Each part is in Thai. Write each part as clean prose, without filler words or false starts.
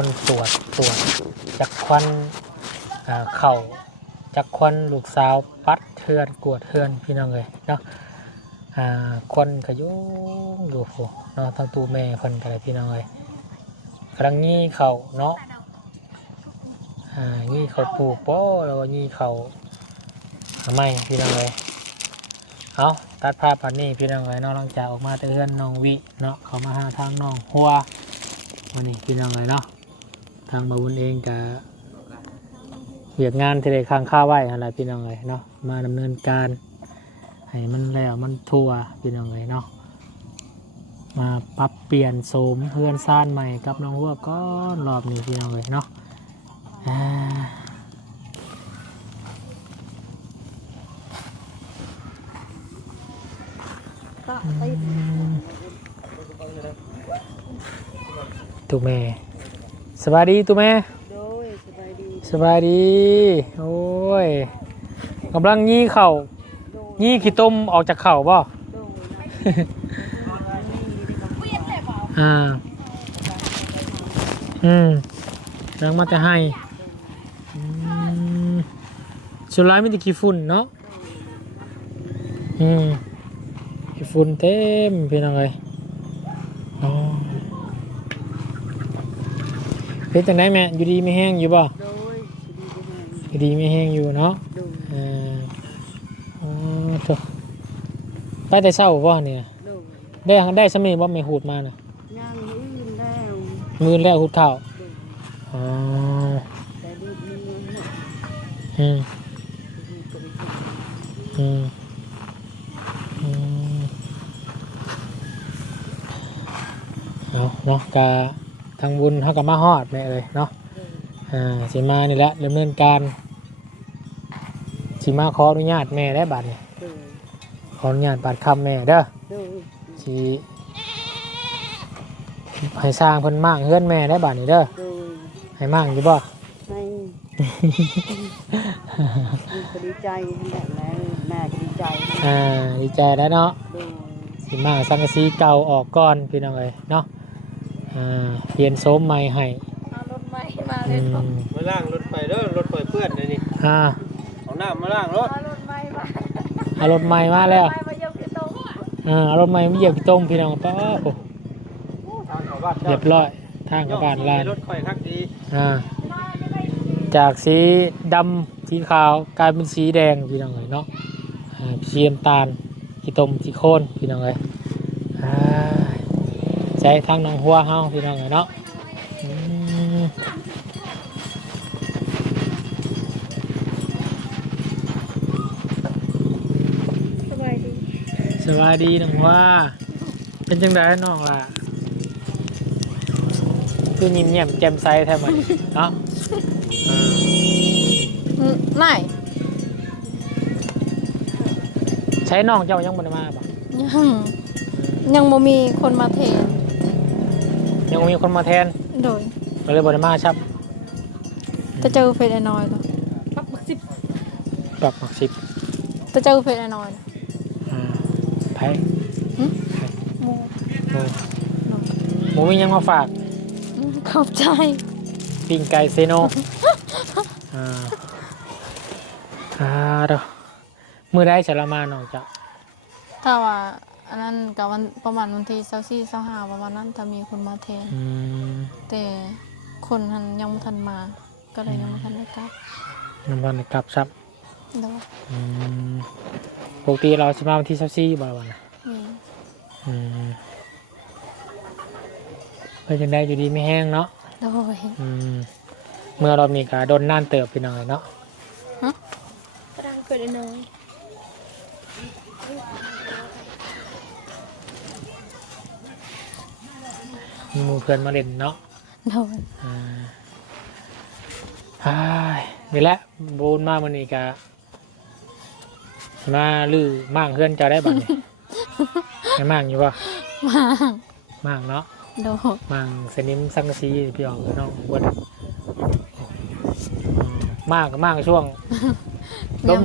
คนตรวจจักควันเข่าจักควันลูกสาวปัดเทือนกวดเทือนพี่น้องเลยเนาะคนก็ยุ่งอยู่พวกเนาะทั้งตูแม่เพิ่นกันเลยพี่น้องเลยครั้งนี้เขาเนาะนี่เขาปลูกโป้แล้วนี่เขาไม่พี่น้องเลยเอาตัดภาพปันนี้พี่น้องเลยเนาะหลังจากออกมาเตือนน้องวิเนาะเขามาหาทางน้องหัววันนี้พี่น้องเลยเนาะทางบาวุนเองกับเวียกงานที่ได้ค้างค่าไว้อะไรพี่น้องเลยเนาะมาดำเนินการให้มันแล้วมันทั่วพี่น้องเลยเนาะมาปรับเปลี่ยนโสมเพื่อนซ่านใหม่กับน้องหัวก็รอบนี้พี่น้องเลยเนาะตุแม่สบายดีตุแม่สบายดีโอ้ยกำลังยี่เข่ายี่ขี้ต้มออกจากเข่าป่ะยังมาแต่ให้สุดท้ายไม่ได้ขี้ฝุ่นเนาะขี้ฝุ่นเต็มพี่น้องเลยเป็นจังไดแม่อยู่ดีไม่แห้งอยู่ป่ะอยู่ดีไม่แห้งอยู่เนาะถูกไปแต่เช้าป่ะเนี่ยได้สมัยว่าไม่หูดมาน่ะมือแล้วหูดเข่าเอาเนาะกาทางบุญเขากับมาฮอดแม่เลยเนาะสิมานี่แหละดำเนินการสิมาขออนุญาตแม่ได้บัตรเนี่ยขออนุญาตบัตรคำแม่เด้อสิให้สร้างเพิ่นมั่งเฮือนแม่ได้บัตรนี่เด้อให้มั่งอยู่บ่ดีใจแบบนั้นแม่ดีใจดีใจแล้วเนาะสิมั่งสังกะสีเก่าออกก่อนพี่น้องเลยเนาะเปลี่ยนโสมใหม่ให้เอารถใหม่มาเลยมาล่างรถไปเด้อรถปล่อยเพื่อนเลยนี่เอาหน้ามาล่างรถเอารถใหม่มาเอารถใหม่มาแล้วมาเยี่ยมพี่ต้มเอารถใหม่มาเยี่ยมพี่ต้มพี่น้องป้าเรียบร้อยทางกระบาดลานรถค่อยคักดีจากสีดำสีขาวกลายเป็นสีแดงพี่น้องเลยเนาะสีน้ำตาลพี่ต้มสีโคนพี่น้องเลยใช้ทางน้องหัวเฮาพี่น้องเลยเนาะสบายดีน้องหัวเป็นจังไดน้องล่ะคือยิ้มแย้มแจ่มใสแท้หมดเนาะไม่ใช้น้องเจ้ายังบ่ได้มาป่ะยังบ่มีคนมาแทนยังมีคนมาแทนโดยก็เลยบ่ได้มาครับจะเจอเฟซน้อยแล้วปักหมักสิบจะเจอเฟซน้อยไผหมูมียังมาฝากขอบใจปิ้งไก่เซโนเด้อมื้อใดจะละมาน้องจ้ะถ้าว่าอันนั้นกับวันประมาณวันที่24-25ประมาณนั้นจะมีคนมาแทนแต่คนทันยังไม่ทันมาก็เลยยังไม่ทันได้กลับครับปกติเราจะมาวันที่24บ่อยวันนะเพื่อจะได้อยู่ดีไม่แห้งเนาะโดยเมื่อเรามีการโดนน่านเติบไปหน่อยเนาะกระดังเกิดน้อยมีหมู่เพื่อนมาเล่นเนาะโดยนี่แหละบูนมามันอีกะมาลื้อมั่งเพื่อนจะได้บัตรเนี่ยไม่มั่งอยู่ป่ะมั่งเนาะมั่งเซนิมสังกะสีพี่อ๋องน้องบนมั่งก็มั่งช่วงลม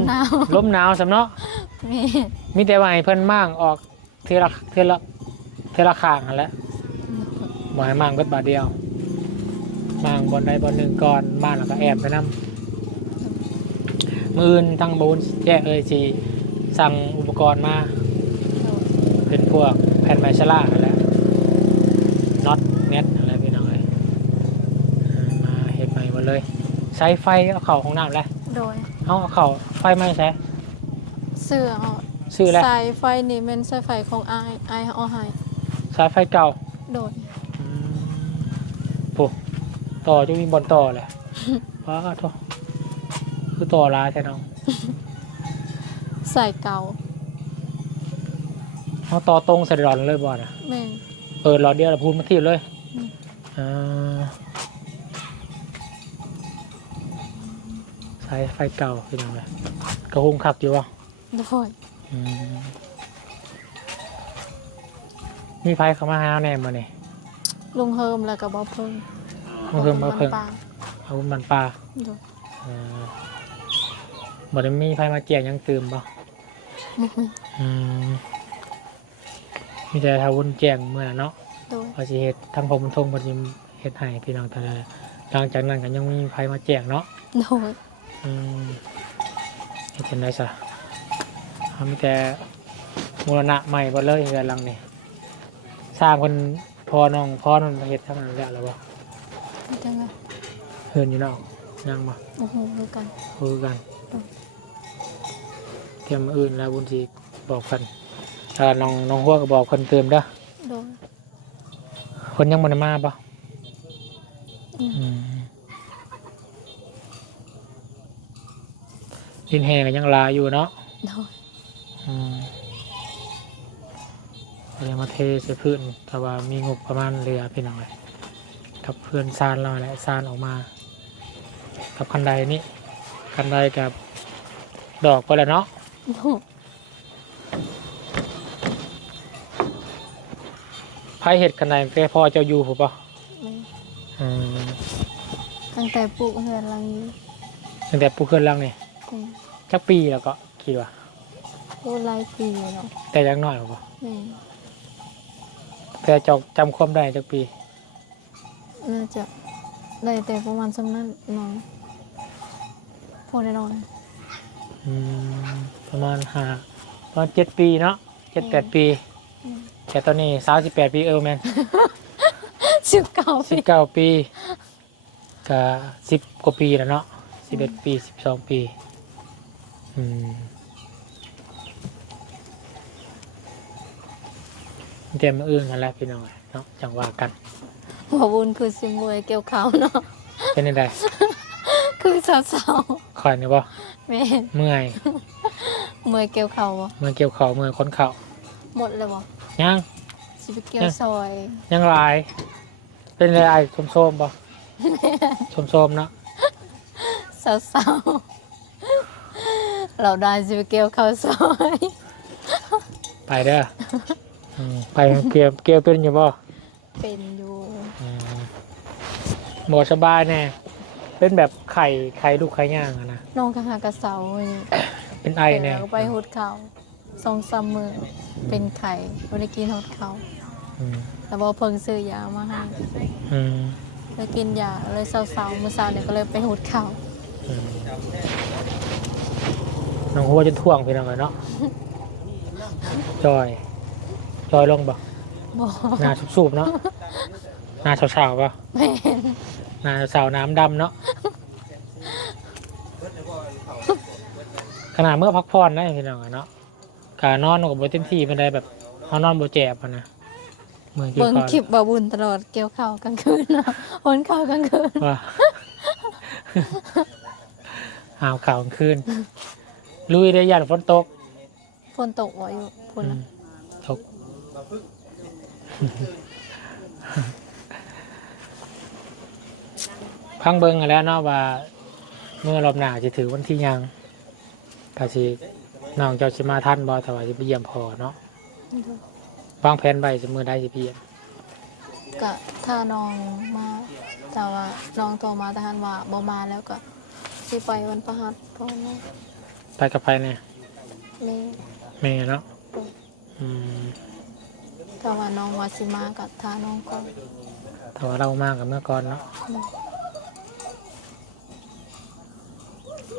หนาวสำเนาะมีแต่ว่าให้เพื่อนมั่งออกเทละข้างนั่นแหละบ่ให้มั่งเบิดบาทเดียว มางบนใดบนหนึ่งก่อนมาแล้วก็แอบไปนำมืออื่นทางบูนแจ้สิสั่งอุปกรณ์มาเป็นพวกแผ่นไมชล่าอะไรน็อตเน็ตอะไรพี่น้องเลยมาเห็ดใหม่หมดเลยใช้ไฟเอาเข่าของน้ำเลย โดย เอาเข่าไฟไม่ใช่ เสื้อเอา ซื้อแล้ว สายไฟนี่เป็นสายไฟของอายเอาให้ สายไฟเก่า โดย ปุ๊บต่อจะมีบอลต่อแหละ ว้าท่อคือต่อลาใช่น้อง สายเก่า เขาต่อตรงใส่หลอดเลยบอลนะ แม่น เปิดหลอดเดียวแล้วพูดมาทีเลยสายไฟเก่าคือยังไงกระหุงขับอยู่วะ โดย มีไฟเข้ามาหาแน่มาเนี่ย ลุงเฮิมแล้วก็บ่เพิ่ง มาเพิ่มมาเพิ่ม ปลา เอามันปลา โดย บ่ได้มีไฟมาเจียงยังตื่มป่ะมีแต่ทาวุนแจงเมื่อเนาะ โดย พอสิเฮ็ดทางผมทงพอดีเฮ็ดให้พี่น้องแต่หลังจากนั้นก็ยังมีไฟมาแจงเนาะ โดย เฮ็ดจังได๋ซะมีแต่มูลนะใหม่บ่เลยเฮือนหลังนี่สร้างคนพอน้องพอนั่นเฮ็ดทำนั้นแล้วบ่ จังไง เฮือนอยู่นอกยังบ่ โอ้โหคือกัน คือกันเตรียมมื้ออื่นแล้วบุญสิบอกเพิ่นน้องฮัวก็บอกเพิ่นเติมเด้อ โดย คนยังบ่ได้มาบ่ดินแห้งก็ยังลาอยู่เนาะ โดย เลยมาเทใส่พื้นแต่ว่ามีงบประมาณเหลือพี่น้องเลยกับเพื่อนซานเราแหละซานออกมากับคันไดนี่คันไดกับดอกไปแล้วเนาะ โดย ไพ่เห็ดคันไดแค่พ่อเจ้าอยู่ถูกปะ แม่ตั้งแต่ปลูกเฮือนหลังนี้ ตั้งแต่ปลูกเคลื่อนลังนี่จักปีแล้วก็คิดว่า โอ้หลายปีแล้ว แต่ยังน้อยกว่า แม่ แต่เจ้าจำความได้จักปี น่าจะได้แต่ประมาณสำนั้นน้องพอได้น้อย ประมาณ7 ปีเนาะ7-8 ปีแต่ตอนนี้38 ปีแมน 19 ปี 19 ปีกับ10 กว่าปีแล้วเนาะ11 ปี 12 ปีเตรียมมาอื่นกันแล้วพี่น้องเนาะจังว่ากัน หัวบุญคือสิมวยเกี่ยวเขาเนาะ เป็นยังไง คือสาว คอยนี่บ่ ๆแม่น เมื่อย มวยเกี่ยวเขาบ่ เมื่อยเกี่ยวเข่าเมื่อยค้นเข่า หมดเลยบ่ ยัง สิไปเกี่ยวซอย ยังลาย เป็นลายโซมๆบ่โซมๆเนาะ สาวๆเราได้สิไปเกี่ยวเขาซอย ไปเด้อไปเกี่ยวเป็นอยู่บ่ เป็นอยู่ บ่สบายแน่เป็นแบบไข่ลูกไข่ย่างอะนะ น้องก็หากระเสานี่ เป็นไอแน่ แล้วก็ไปหุดเขา2-3 มื้อเป็นไข่บ่ได้กินหุดเขาแล้วบ่เพิ่งซื้อยามาให้แล้วกินยาเลยเศร้าๆมื้อเช้าเนี่ยก็เลยไปหุดเขา น้องหัวจนท่วงพี่น้องเลยเนาะ จอยลงบ่ บ่ หน้าสูบๆเนาะหน้าเฉาๆป่ะ แม่น หน้าเฉาน้ำดำเนาะขนาดเมื่อพักผ่อนได้พี่น้องเนาะการนอนกับบเต็มที่มันได้แบบเขานอนบ่แจ็บอะนะเมื่อกี้ เบิ่ง ก่อน คลิปบ่บุญตลอดเกี่ยวข้าวกลางคืนเนาะหนข้าวกลางคืน ว่า หาวข่าวกลางคืนลุยได้ยันฝนตก ฝนตกบ่อยู่พุ่นน่ะ ตก พังเบิงกันแล้วเนาะว่าเมื่อรอบหน้าจะถือวันที่ยังกะสิน้องเจ้าสิมาทันบ่แต่ว่าจะไปเยี่ยมพ่อเนาะวางแผนไว้จะมือได้สิพี่ ก็ถ้าน้องมาแต่ว่าน้องโทรมาแต่หันว่าบ่มาแล้วก็สิไปวันพฤหัสเพราะว่า ไปกับไปเนี่ย แม่ แม่เนาะ ถ้าว่าน้องว่าสิมาก็ถ้าน้องก่อน แต่ว่าเรามากับเมื่อก่อนเนาะ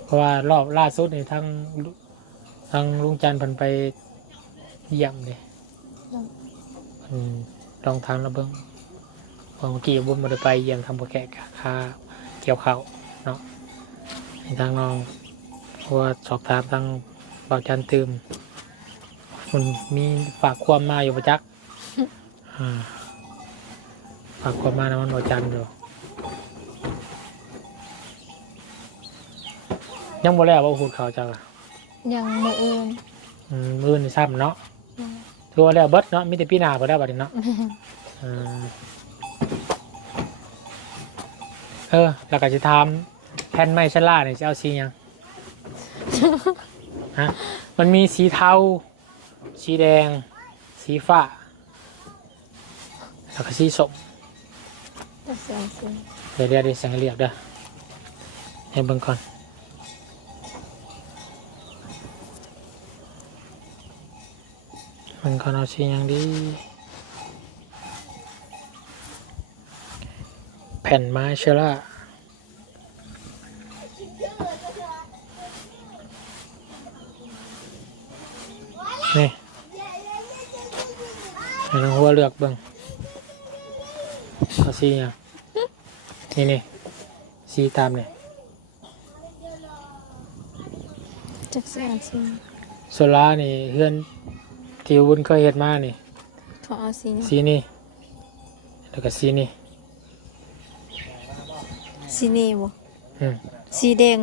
เพราะว่ารอบล่าสุดนี่ทั้งลุงจันทร์เพิ่นไปเยี่ยมเลยลองทางระเบิงพอเมื่อกี้บุ้มมาได้ไปเยี่ยมทำโปรแกรมค่าเกี่ยวข้าวเนาะทางน้องเพราะว่าสอบถามทางเบาจันตืมมันมีฝากความมาอยู่ประจักษ์ฝากความมานะมันเบาจันอยู่ยังบ่แล้วว่าพูดเขาจังอ่ะ ยังมืออื่น มือนี่ซ้ำเนาะถือว่าแล้วเบิดเนาะมีแต่พี่นาพอได้บัดนี้เนาะแล้วก็จะทำแผ่นไม้ชะล่าเนี่ยจะเอาสียัง ฮะมันมีสีเทาสีแดงสีฟ้าแล้วก็สีส้ม จะเสียงสิ เดี๋ยวแสงเรียกเด้อให้เบิ่งก่อนมันก่อนเอาสียังดีแผ่นไม้ชะล่านี่ให้น้องหัวเลือกเบิ่งเอาสียังนี่สีตามเนี่ย จะเสียงสิ โซล่านี่เพื่อนที่วุ้นเคยเห็นมานี่ เขาเอาสีนี้ สีนี่แล้วก็สีนี่ สีนี้บ่สีแดง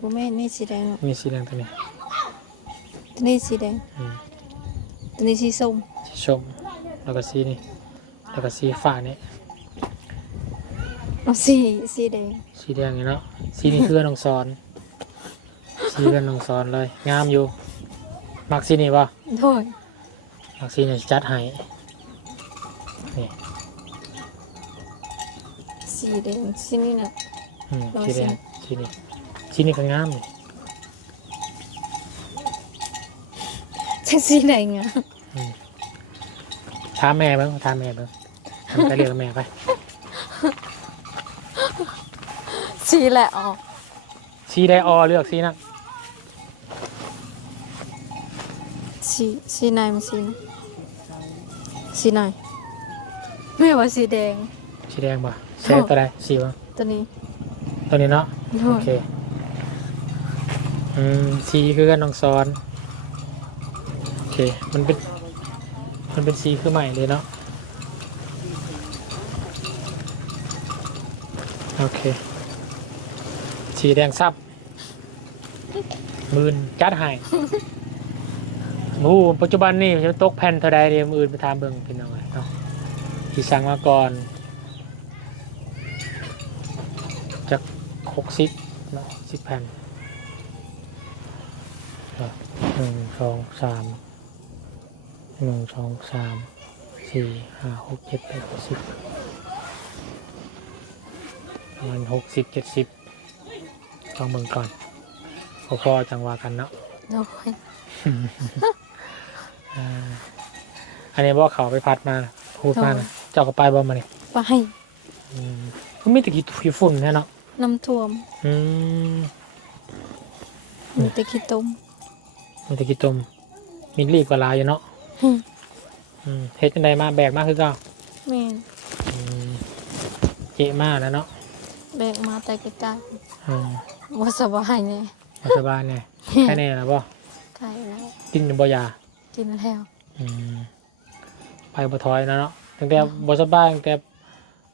บ่แม่นนี่สีแดง มีสีแดงตัวนี้ ตัวนี้สีแดงตัวนี้สีส้ม สีส้มแล้วก็สีนี่แล้วก็สีฟ้านี่ เอาสีแดง สีแดงนี่เนาะสีนี่คือน้องสอนสีเป็นน้องสอนเลยงามอยู่มักสีนี่ป่ะ โดย มักสีนี่จัดให้นี่ สีแดงสีนี้น่ะ สีแดงสีนี่ก็งามนี่ จะสีไหนเงี้ย ถามแม่เบิ่งทำไปเรียกแม่ไป สีแหละออก สีได้อเลือกสีนั่น สีไหนมันสีนะสีไหนไม่ว่าสีแดง สีแดงป่ะแซ่ตัวใดสีป่ะ ตัวนี้ ตัวนี้เนาะ โด โอย เคสีคือกันน้องซ้อนโอเคมันเป็นสีคือใหม่เลยเนาะโอเคสีแดงซับมืนจัดให้ปัจจุบันนี่จะตกแผ่นเท่าใดเดียวมืออื่นไปทำเบิ่งเป็นยังไงเนาะที่สั่งมาก่อนจาก60เนาะ10 แผ่น1 2 3 1 2 3 4 5 6 7 8 10ประมาณ60-70ลองเบิ่งก่อนพอจังหวะกันเนาะ โดย อันนี้บอกเขาไปพัดมาพูดมานะเจ้าก็ไปบ่มาเนี่ย ไป ก็มีแต่ขี้ฝุ่นแค่เนาะ น้ำท่วมมีแต่ขี้ต้ม มีแต่ขี้ตมมีรีบกว่าลายอยู่เนาะเฮ็ดจังไดมาแบกมากคือเก็ แม่น เจ๊มากแล้วเนาะ แบกมาแต่ไกล อืม ๆว่าสบายเนี่ย ปัจจุบันเนี่ยแค่นี้นะบ่ ไกลแล้ว กินบ่ยา กินแล้ว ไปบ่ถอยนะเนาะตั้งแต่บ่สบายตั้งแต่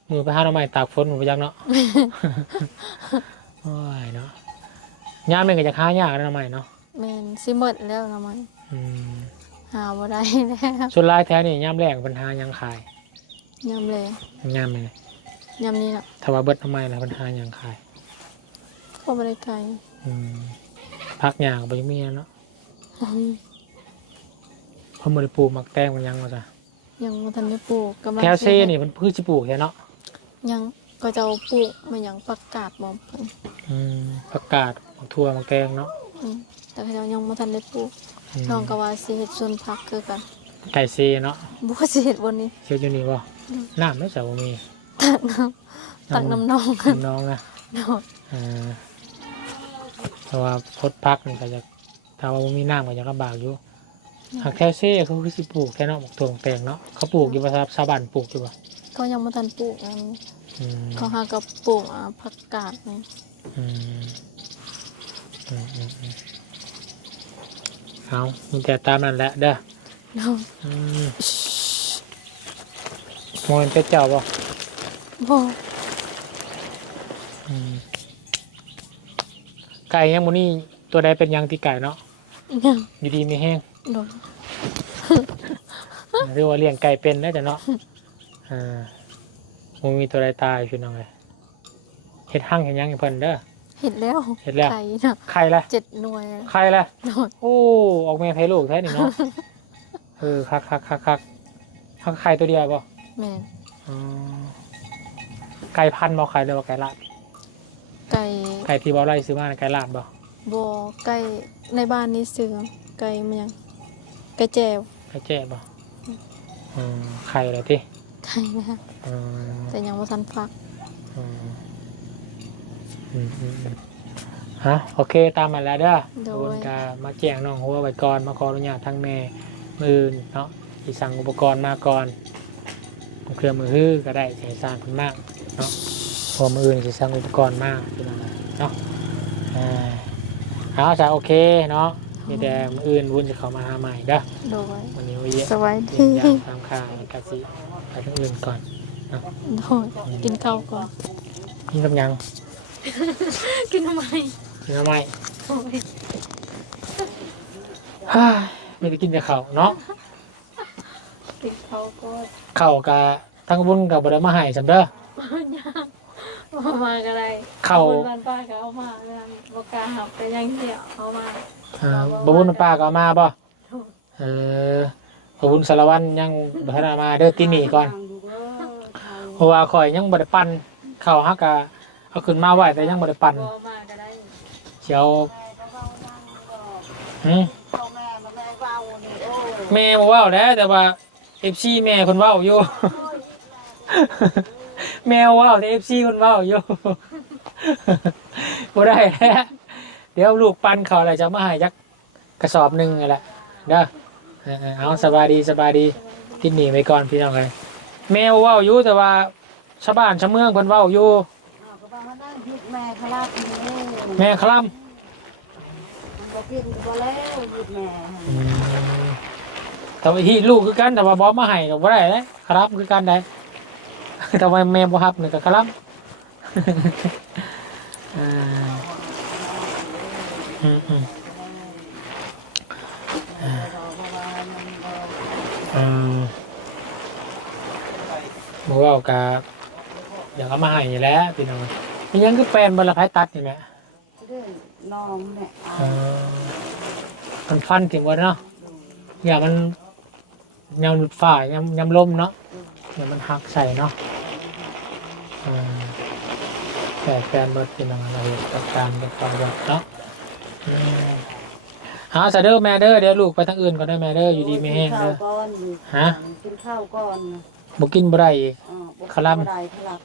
มือไปหาหน่อไม้ตากฝนหมูไปยักเนาะ โอ้ยเนาะยามมันก็จะหายากนะหน่อไม้เนาะ แม่นสิหมดแล้วนะมันหาบ่ได้แล้ว ส่วนหลายแถวนี่ยามแรกปัญหายังขาย ยำแล ยามนี่ ยำนี้น่ะ ถ้าว่าเบิดหน่อไม้แล้วปัญหายังขาย ก็บ่ได้ไกล พักหญ้าก็บ่มีแล้วเนาะเพิ่นบ่ได้ปลูกหมักแตงมันยังว่าจ้ะ ยังบ่ทันได้ปลูกกำลัง แถวเซนี่มันพืชสิปลูกแท้เนาะ ยังก็จะเอาปลูกมาหยังประกาศบ่เพิ่น ผักกาดหมักทั่วหมักแตงเนาะ แต่เขายังบ่ทันได้ปลูกน้องก็ว่าสิเฮ็ดสวนผักคือกัน ไก่เซเนาะ บ่สิเฮ็ดบนนี้ เชื่ออยู่นี่บ่น้ำไม่ใช่บ่มี ตักน้ำน้องกัน น้องนะ เนาะ เพราะว่าพดพักนี่ก็จะถ้าว่าบ่มีน้ำก็จะลำบากอยู่หักแถวเซ่เขาคือสิปลูกแค่เนาะหมกถั่วแตงเนาะเขาปลูกอยู่บ่ครับชาวบ้านปลูกอยู่บ่ ก็ยังบ่ทันปลูกอัน อืม เขาหากับปลูกผักกาดนี่ อืมเอามีแต่ตามนั่นแหละเด้อ เนาะ อืมมวยเป็ดเจ้าบ่ บ่ อืมไก่ยังบ่นี่ตัวใดเป็นยังที่ไก่เนาะ ยัง อยู่ดีมีแห้ง โดน เรียกว่าเลี้ยงไก่เป็นได้จ้ะเนาะมันมีตัวใดตายพี่น้องเลยเฮ็ดหั่งเฮ็ดหยังให้เพิ่นเด้อ เห็ดแล้ว เฮ็ดแล้ว ไข่น่ะ ไข่ละ 7 หน่วย ไข่ละ โดน โอ้ออกแม่ไผลูกแท้นี่เนาะ คักไข่ตัวเดียวบ่ แม่น อ๋อไก่พันธุ์บ่ไข่หรือว่าไก่ลาด ไก่ ไก่ที่บ่ไล่ซื้อมาน่ะไก่ลาดบ่ บ่ไก่ในบ้านนี้ซื้อไก่มันยังไก่แจ้ว ไก่แจ้บ่ไข่อะไรติ ไข่นะ อืม แต่ยังบ่ทันฟัก อืมฮะโอเคตามมาแล้วเด้อ โด โด ย นกามาแจ้งน้องหัวไว้ก่อนมาขออนุญาตทั้งแม่มืออื่นเนาะที่สั่งอุปกรณ์มาก่อนเครื่องมือฮื้อก็ได้ใช้สร้างขึ้นมากเนาะพอมืออื่นจะสั่งอุปกรณ์มากเป็นอะไรเนาะเอาจ้ะโอเคเนาะมีแต่มืออื่นวุ้นจะเข้ามาหาใหม่เด้อ โดย วันนี้วันเยอะ สวัส เยี่ ดี ยมยามตามข่าวกะสิไปทั้งอื่นก่อนเนาะ โดยกินข้าวก่อน กินกับหยัง กินทำไม กินทำไม โอ้ย ฮ่าไม่ได้กินแต่ข้าวเนาะ กินข้าวก่อน ข้าวกะทั้งบุญกับบไดมาให้สำเด้อ ยังมาก็ได้ ข้าว คนบ้านป้าก็เอามาเรื่องบกล้าหับไปยังเที่ยวเอามา บบุญป้าก็เอามาบ่บบุญสารวัตรยังบ่ทันเอามาเด้อตีหนีก่อนเพราะว่าข่อยยังบ่ได้ปั่นข้าวฮักกะเอาขึ้นมาไว้แต่ยังบ่ได้ปั่น เอามาก็ได้ เชียวแม่บ่เว้าแล้วแต่ว่า FC แม่เพิ่นเว้าอยู่ แมวเว้าแต่ FC เพิ่นเว้าอยู่ บ่ได้แล้วเดี๋ยวลูกปั่นเขาอะไรจะมาให้จักกระสอบหนึงนั่นแหละเด้อเอาสบายดีกินหนีไปก่อนพี่น้องเอ้ยแมวเว้าอยู่แต่ว่าชาวบ้านชาวเมืองเพิ่นเว้าอยู่ แม่ขลับนี่ แม่คลำ มันก็กินก็แล้วหยุดแม่ แต่ว่าที่ลูกคือกันแต่ว่าบ่มาให้ก็บ่ได้เด้ครับคือกันได้ แต่ว่าแม่บ่รับนี่ก็ครับ บอกว่ากับเดี๋ยวเขามาให้อยู่แล้วพี่น้องมันยังคือแปลนบรพายตัดนี่แหละ เรื่องน้องเนี่ย มันฟันถึงวันเนาะอย่ามันยำหลุดฝ่ายยำลมเนาะอย่ามันหักใส่เนาะแต่แปลนบรพี่น้องอะไรกับการกับความรักเนาะหาซะเด้อแม่เด้อเดี๋ยวลูกไปทางอื่นก่อนได้แม่เด้ออยู่ดีไม่แห้งเด้อ ก่อน ฮะ กินข้าวก่อน บ่กินบ่ได้อีก ขลับ ได้ขลับ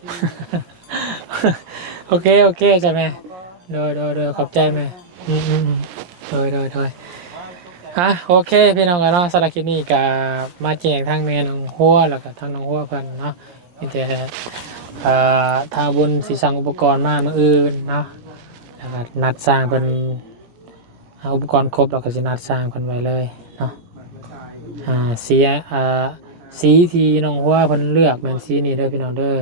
โอเคใช่ไหมโดยขอบใจไหมโดยฮะโอเคพี่น้องกันเนาะสารคลิปนี้กับมาแจกทางแม่น้องหัวแล้วก็ทางน้องหัวเพิ่นเนาะมีแต่ถ้าบุญสิสั่งอุปกรณ์มามื้ออื่นเนาะแล้วก็นัดสร้างเพิ่นเอาอุปกรณ์ครบแล้วก็สินัดสร้างเพิ่นไว้เลยเนาะสีที่น้องหัวเพิ่นเลือกเป็นสีนี้เด้อพี่น้องเด้อ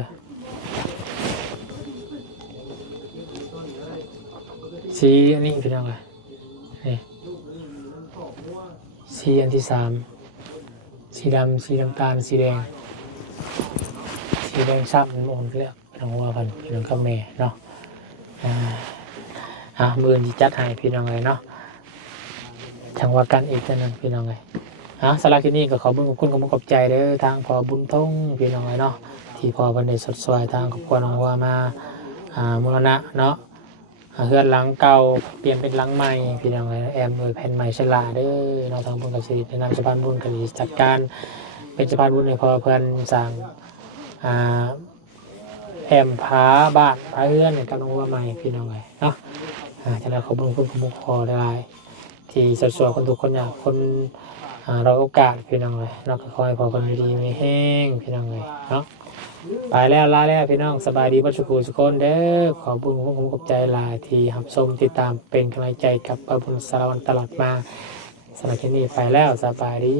สีอันนี้พี่น้องเลยนี่สีอันที่3สีดำสีน้ำตาลสีแดงซ้ำมันโอนเลือกพี่น้องหัวเพิ่นพี่น้องกับแม่เนาะมือที่จัดให้พี่น้องเลยเนาะทางว่ากันอีกนั่นพี่น้องเลยสำหรับที่นี่ก็ขอบุญขอบคุณขอบใจเด้อทางพอบุญทงพี่น้องเลยเนาะที่พอวันนี้สดสวยทางครอบครัวน้องหัวมามูลนะเนาะเฮือนหลังเก่าเปลี่ยนเป็นหลังใหม่พี่น้องเลยแอมโดยแผ่นใหม่ฉลาเด้อเนาะทางบุญกับสิริในนามสะพานบุญกับจัดการเป็นสะพานบุญในพอเพื่อนสั่งแอมผาบ้านผาเฮือนกับน้องหัวใหม่พี่น้องเลยเนาะ ฉะนั้นเขาเบิ่งคุณขมุกคอได้ที่สดๆคนทุกคนอยากคนเราโอกาสพี่น้องเลยเราก็คอยพอคนดีมีแห้งพี่น้องเลยเนาะไปแล้วลาแล้วพี่น้องสบายดีบัดสุขุสุคนเด้อขอบุญผมขอบใจหลายที่รับชมติดตามเป็นกำลังใจกับบุญสารวันตลอดมาสำหรับที่นี่ไปแล้วสบายดี